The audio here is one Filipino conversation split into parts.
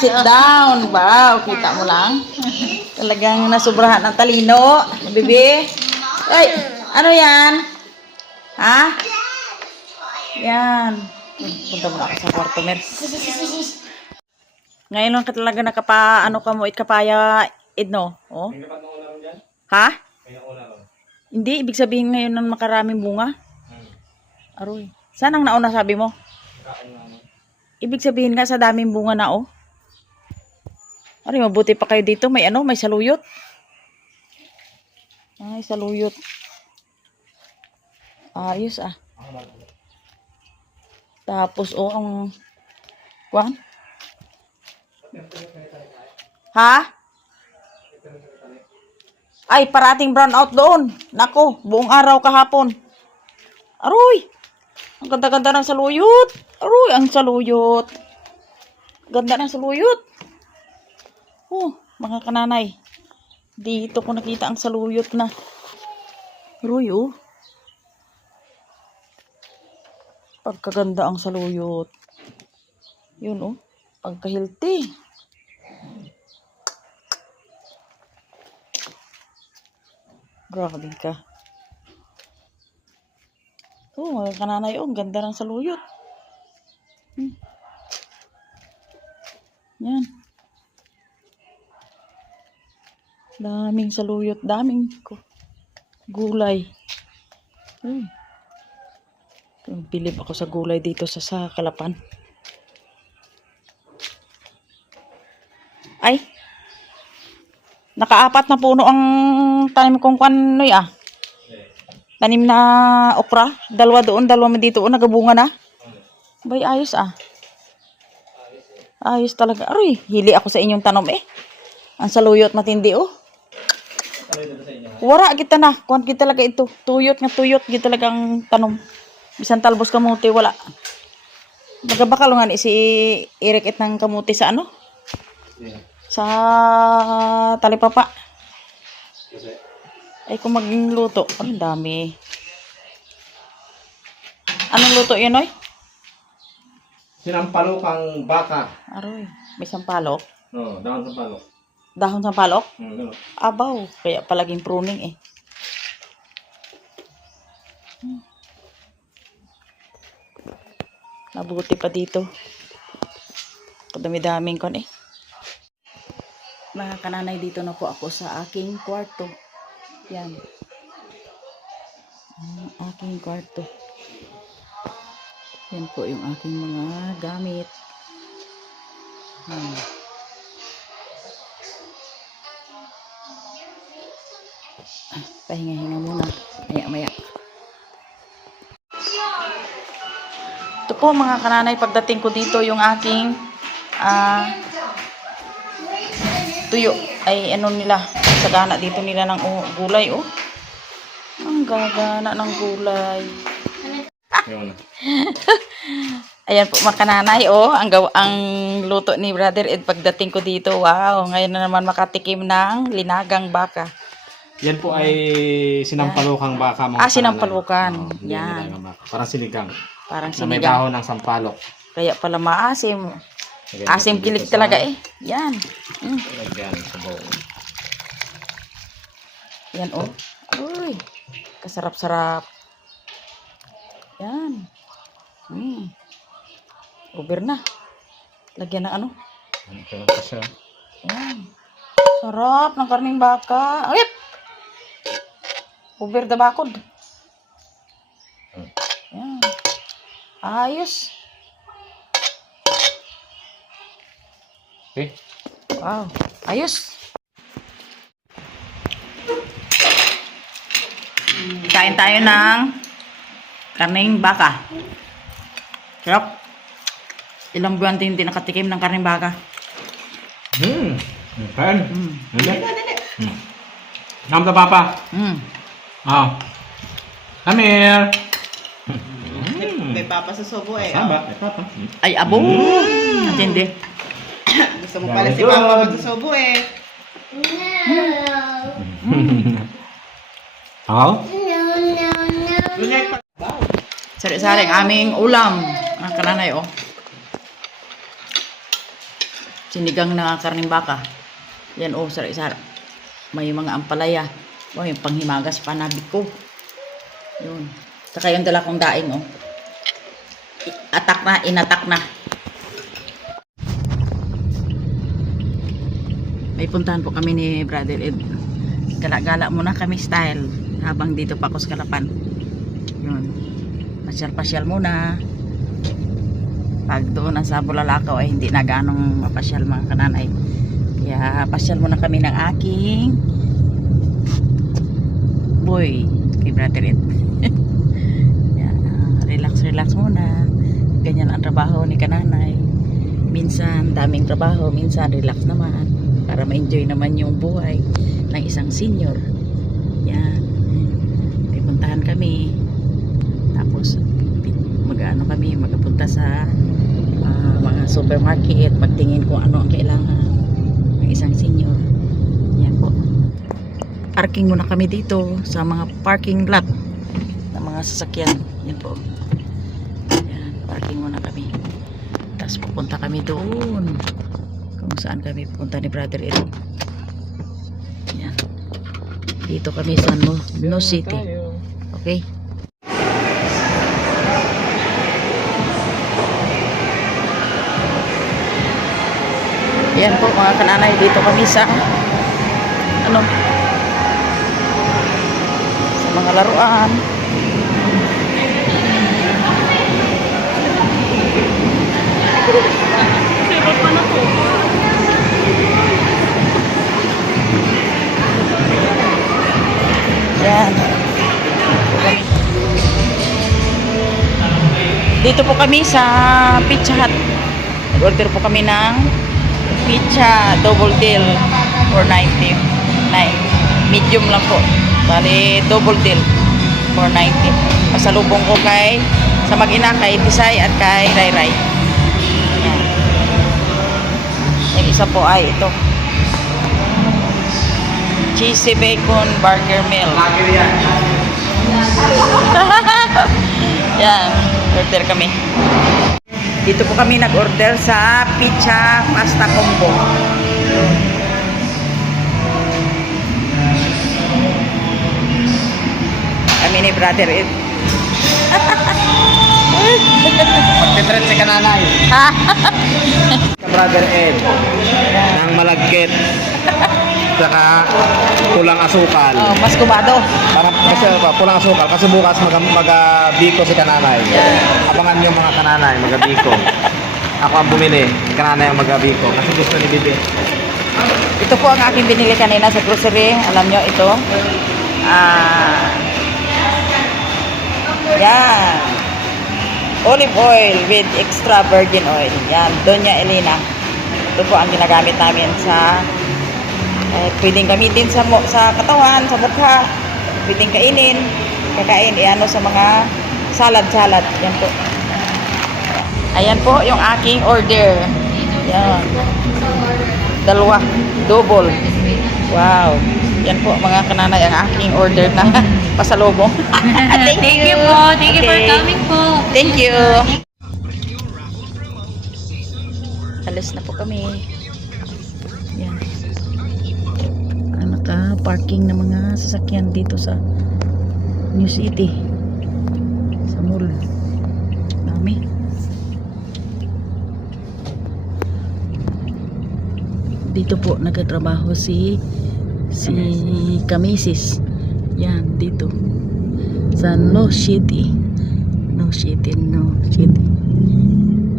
sit down. Wow, kita mo lang. Talagang nasubrahan ng talino. Bibi. Ay, ano yan? Ha? Yan. Punta mo na ako sa kwarto, Mer. Ngayon lang ka talaga ano ka mo, kapaya, Edno. Oh? Ha? Hindi, ibig sabihin ngayon ng makaraming bunga. Aroy. Saan ang nauna sabi mo? Ibig sabihin nga sa daming bunga na, oh. Aroy, mabuti pa kayo dito. May may saluyot. Ay, saluyot. Ayos, ah. Tapos, oh, ang... Kuwan? Ha? Ay, parating brown out doon. Nako, buong araw kahapon. Aroy! Ang ganda-ganda ng saluyot. Aroy, ang saluyot. Ganda ng saluyot. Oh, mga kananay. Dito ko nakita ang saluyot na. Aroy, oh. Pagkaganda ang saluyot. Yun, oh. Pagka-healthy. Grabe ka. Oh, mga kananay, oh. Ang ganda ng saluyot. Yan. Daming saluyot. Daming gulay. Bilib ako sa gulay dito sa Kalapan. Ay. Nakaapat na puno ang tanim kong kanoy, ah. Tanim na okra. Dalawa doon, dalawa dito. Nagabunga na. Bay, ayos, ah. Ayos talaga. Aroy, hili ako sa inyong tanom, eh. Ang saluyot matindi, oh. Wara kita na. Kuwan kita talaga ito. Tuyot nga tuyot. Kita talagang tanom. Bisan talbos kamuti, wala. Magabakal nga ni si Eric ng kamuti sa ano? Sa talipapa. Ay, kung magluto. Ang dami. Anong luto yun, oy? Sinampalokang baka. Aroy, may sampalok. No, dahon sampalok. Dahon sampalok? Gano'n. Abaw, kaya palaging pruning, eh. Nabuti pa dito. Kadami-daming kon, eh. Mga kananay, dito na po ako sa aking kwarto. Yan. Ang aking kwarto. Yan po yung aking mga gamit. Pahinga-hinga muna. Maya-maya. Ito po mga kananay, pagdating ko dito yung aking tuyo. Ay ano nila, sagana dito nila ng gulay, oh. Ang gagana ng gulay. Ayan po mga kananay, oh. Ang luto ni Brother Ed pagdating ko dito. Wow, ngayon na naman makatikim ng linagang baka. Yan po ay sinampalokang baka, mga sinampalukan. kananay. Yan. Parang sinigang. Parang Na may sinigang. dahon ng sampalok. Kaya pala maasim. Asim kilig talaga, eh. Yan. Lagyan sa bowl. Yan, oh. Uy. Kasarap-sarap. Yan. Over na. Lagyan ng ano. Ano pa siya? Yan. Sarap ng karning baka. Ayep! Over the bakod. Yan. Ayos. Okay. Wow. Ayos. Kain tayo ng karning baka. Sarap. Ilang buwan din hindi nakatikim ng karning baka. Kain. Hindi. Namta papa. Come here. May papa sa sobo, eh. Saba, may papa. Ay, abo. Natindi. Gusto mo pala si papa sa sobo, eh. How? Sari-sari ang aming ulam. Ang kananay, oh. Sinigang na karning baka. Yan oh, sari-sari. May mga ampalaya. Oh, yung panghimagas panabik ko. Yun. Saka yung dala kong daing oh. Inatak na. May puntahan po kami ni Brother Ed. Gala-gala muna kami style habang dito pa ako sa Kalapan. Yun. Pasyal-pasyal muna. Pag doon sa Bulalakaw ay hindi na ganong mapasyal mga kananay. Kaya pasyal muna kami ng aking boy kay Brother Ed. Yan, relax muna. Ganyan ang trabaho ni kananay. Minsan daming trabaho, minsan relax naman para ma-enjoy naman yung buhay ng isang senior. Yan. May puntahan kami. Tapos mag-ano kami, magpunta sa mga supermarket, magtingin kung ano ang kailangan ng isang senior. Yan po. Parking muna kami dito sa mga parking lot ng mga sasakyan. Yan po. Yan, parking muna kami. Tapos pupunta kami doon kung saan kami pupunta ni Brother Ed. Yan. Dito kami sa No City. Okay? Yan po mga kananay, dito kami sa sa mga laruan. Yan. Dito po kami sa Pizza Hut. Nag-order po kami ng pizza double deal for 90. Medium lang po. Bali double deal for 90. Pasalubong ko sa mag-ina kay Tisay at kay Ray. Yan. Yung isa po ay ito. Cheesy bacon burger meal. Yan, order kami. Dito po kami nag-order sa pizza pasta combo. Kami ni Brother Ed. Magtitreat si kananay. Brother Ed. Ng malagkit. Saka pulang asukal. Oh, mas kumado. Parang kasi pulang asukal. Kasi bukas mag-biko si kananay. Yeah. Abangan niyo mga kananay, mag-biko. Ako ang bumili. Si kananay ang mag-biko. Kasi gusto ni Bibi. Ito po ang aking binili kanina sa grocery. Alam nyo ito. Yan. Olive oil with extra virgin oil. Yan. Doña Elena. Ito po ang ginagamit namin sa pwedeng gamitin sa katawan, sa mukha. Pwedeng kainin. Kakain. Iano sa mga salad. Yan po. Ayan po yung aking order. Yan. Dalawa. Double. Wow. Yan po mga kananay ang aking order na pasalubong. Thank you po. Thank you for coming po. Thank you. Alis na po kami. Yan. Naka-parking na mga sasakyan dito sa New City. Sa mall. Dami. Dito po nagtatrabaho si Kamisis. Yan, dito. Sa No City.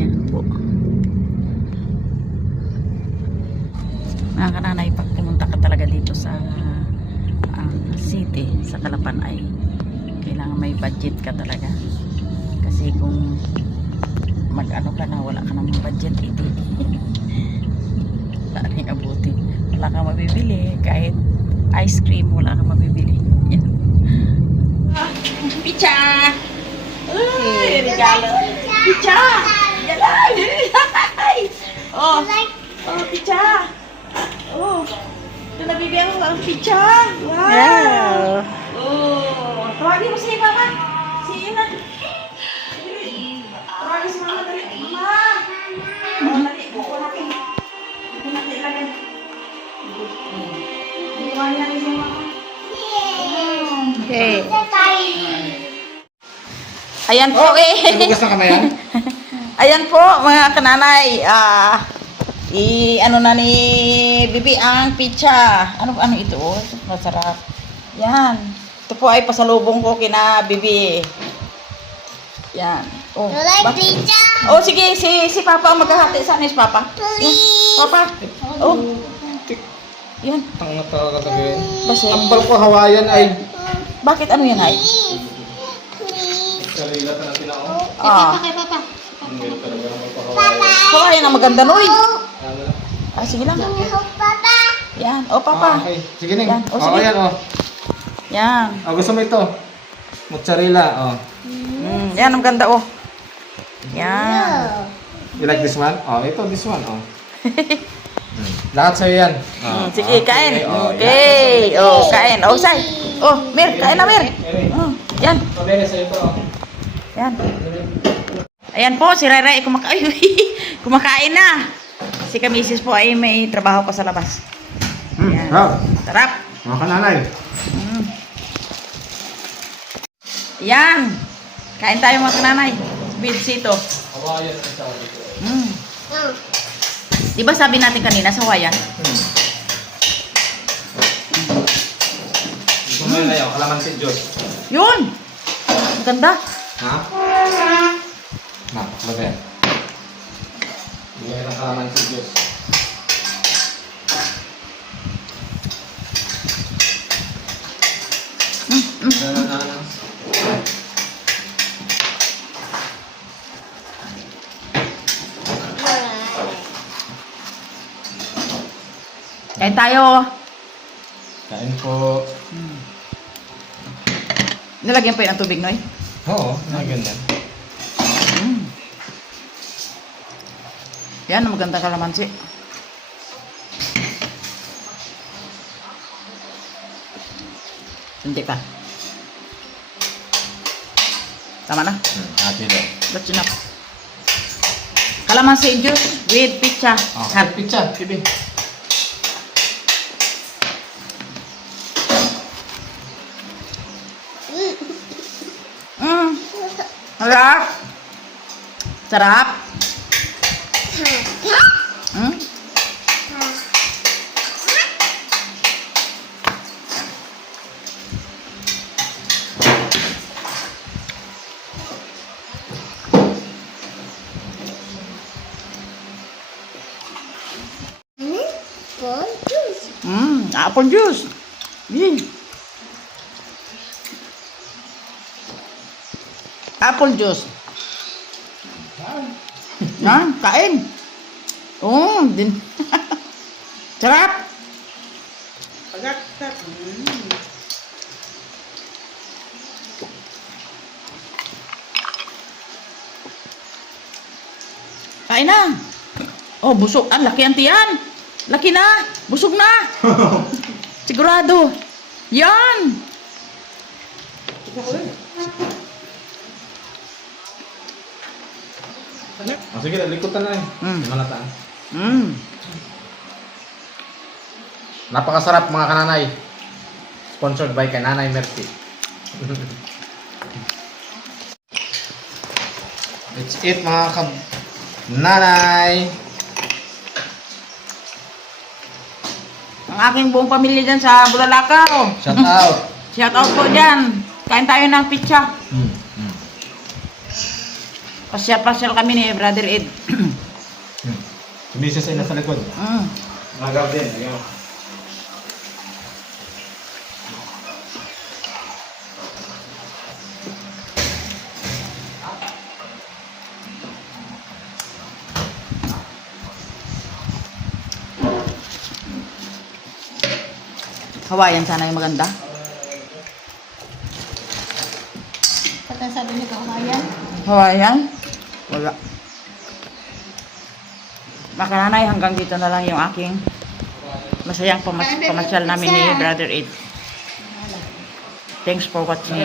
Yan po. Mga kananay, pag pumunta ka talaga dito sa city, sa Kalapan ay kailangan may budget ka talaga. Kasi kung mag-ano ka na, wala ka namang budget, hindi. Wala rin abutin. Wala kang mabibili. Kahit ice cream, wala kang mabibili. Yan. Pizza! Uy, regalo. Pizza! Yan lang! Oh, pizza! Oh, ito nabibigyan ko ang pizza! Wow! Oh, tawagin mo si Mama. Si Ina. Tawagin si Mama dali. Mama! Oh, dali. Buko natin. Okay. Ayan po eh. Nabugas na kamay yan? Ayan po mga kananay. Ano na ni Bibi ang pizza. Ano ito? Oh, masarap. Yan. Ito po ay pasalubong ko kina Bibi. Yan. Oh, You like bak- pizza? Oh, sige, si Papa ang maghahati. Saan is Papa? Yan. Papa. Oh. Yan. Tang na talaga tagay. Basta. Ambal ko Hawaiian ay Bakit ano yan ay? sarila ta natin ako. Kay Papa. Kawayan ang maganda noy. Sige lang. Papa. Yan. Oh, Papa. Okay. Sige ning. Yan. Oh, Oo, sige. yan oh. Yan. Oh, gusto mo ito? Mozzarella, oh. Yan ang ganda oh. Yan. You like this one? Oh, ito, this one, oh. Lahat sa'yo yan. Sige, kain. Oh, Okay. Oh, kain. Oh, say. Oh, Mir, kain na, Mir. Yan. Pabili sa'yo ito, oh. Yan. Ayan po, si Ray Ray kumakain na. Si Kamisis po ay may trabaho pa sa labas. Yan. Sarap. Mga kananay. Yan. Kain tayo mga kananay. Bidsito. Hawaiian ang tawag dito. Di ba sabi natin kanina sa Hawaiian? Gusto mo yun na yun, kalamansi juice. Yun. Ang ganda. Ha? Na, ano ba yan? Bigyan ng kalamansi juice. Kain tayo. Kain po. Nilagyan pa yun ng tubig, Noy. Oo, maganda. Yan, ang maganda kalamansi. Hindi pa. Tama na. Happy daw. That's enough. Kalamansi juice with pizza. Have pizza, Bibi. Sarap. Sarap. Apple juice. Yee. Apple juice. Kain. Din. Sarap. Kain na. Oh, busog. Laki ang tiyan. Laki na. Busog na. Sigurado. Yan. Oh, sige, likutan na eh. Malataan. Napakasarap mga kananay. Sponsored by Kananay Mercy. It's it mga kananay. Ang aking buong pamilya dyan sa Bulalakaw. Shout out. Shout out po dyan. Kain tayo ng pizza. Pasyal kami ni Brother Ed. Tumisa sa nasa likod. Mga garden. Ayun. Hawaiian sana yung maganda. Pagka sabi niyo ko, Hawaiian. Hawaiian? Wala. Mga nanay, hanggang dito na lang yung aking masayang pamasyal namin ni Brother Ed. Thanks for watching.